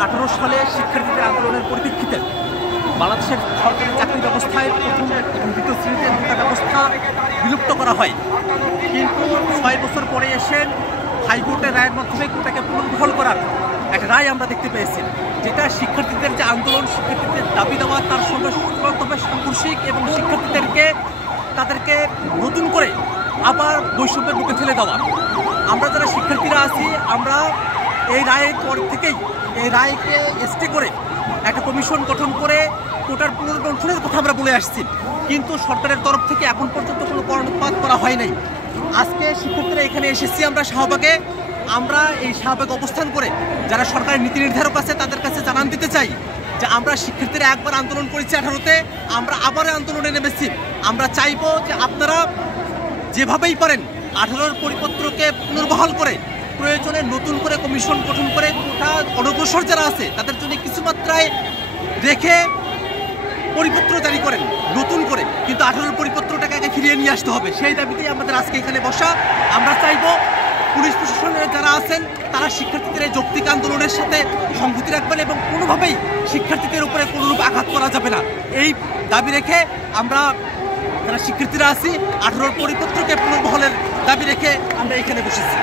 2018 সালে শিক্ষার্থীদের আন্দোলনের পরিপ্রেক্ষিতে বাংলাদেশের সরকারি চাকরি ব্যবস্থায় প্রথম এবং দ্বিতীয় শ্রেণীতে দুটা ব্যবস্থা বিলুপ্ত করা হয়। কিন্তু 6 বছর পরে এসে হাইকোর্টের রায়ের মাধ্যমে কোটাকে পুনর্বহাল করার একটা রায় আমরা দেখতে পেয়েছি, যেটা শিক্ষার্থীদের যে আন্দোলন, শিক্ষার্থীদের দাবি দেওয়া, তার সঙ্গে চূড়ান্তভাবে সাংঘর্ষিক এবং তাদেরকে নতুন করে আবার বৈষম্যের মুখে ফেলে দেওয়া। আমরা যারা শিক্ষার্থীরা আছি, আমরা এই রায়ের পর থেকেই এই রায়কে স্টে করে একটা কমিশন গঠন করে কোটার পুনর্গঠনের কথা আমরা বলে আসছি, কিন্তু সরকারের তরফ থেকে এখন পর্যন্ত কোনো কর্ণপাত করা হয় নাই। আজকে শিক্ষার্থীরা এখানে এসেছি আমরা শাহবাগে। আমরা এই শাহবাগে অবস্থান করে যারা সরকারের নীতি নির্ধারক আছে তাদের কাছে জানান দিতে চাই যে আমরা শিক্ষার্থীরা একবার আন্দোলন করেছি 18-তে, আমরা আবার আন্দোলনে নেমেছি। আমরা চাইব যে আপনারা যেভাবেই পারেন 18-র পরিপত্রকে পুনর্বহাল করে প্রয়োজনে নতুন করে কমিশন গঠন করে কোটা অনগ্রসর যারা আছে তাদের জন্য কিছু মাত্রায় রেখে পরিপত্র জারি করেন নতুন করে, কিন্তু 18-র পরিপত্রটাকে আগে ফিরিয়ে নিয়ে আসতে হবে। সেই দাবিতেই আমাদের আজকে এখানে বসা। আমরা চাইব পুলিশ প্রশাসনের যারা আছেন তারা শিক্ষার্থীদের এই যৌক্তিক আন্দোলনের সাথে সংহতি রাখবেন এবং কোনোভাবেই শিক্ষার্থীদের উপরে কোনোরূপ আঘাত করা যাবে না। এই দাবি রেখে আমরা যারা শিক্ষার্থীরা আছি 18-র পরিপত্রকে পুনর্বহালের দাবি রেখে আমরা এখানে বসেছি।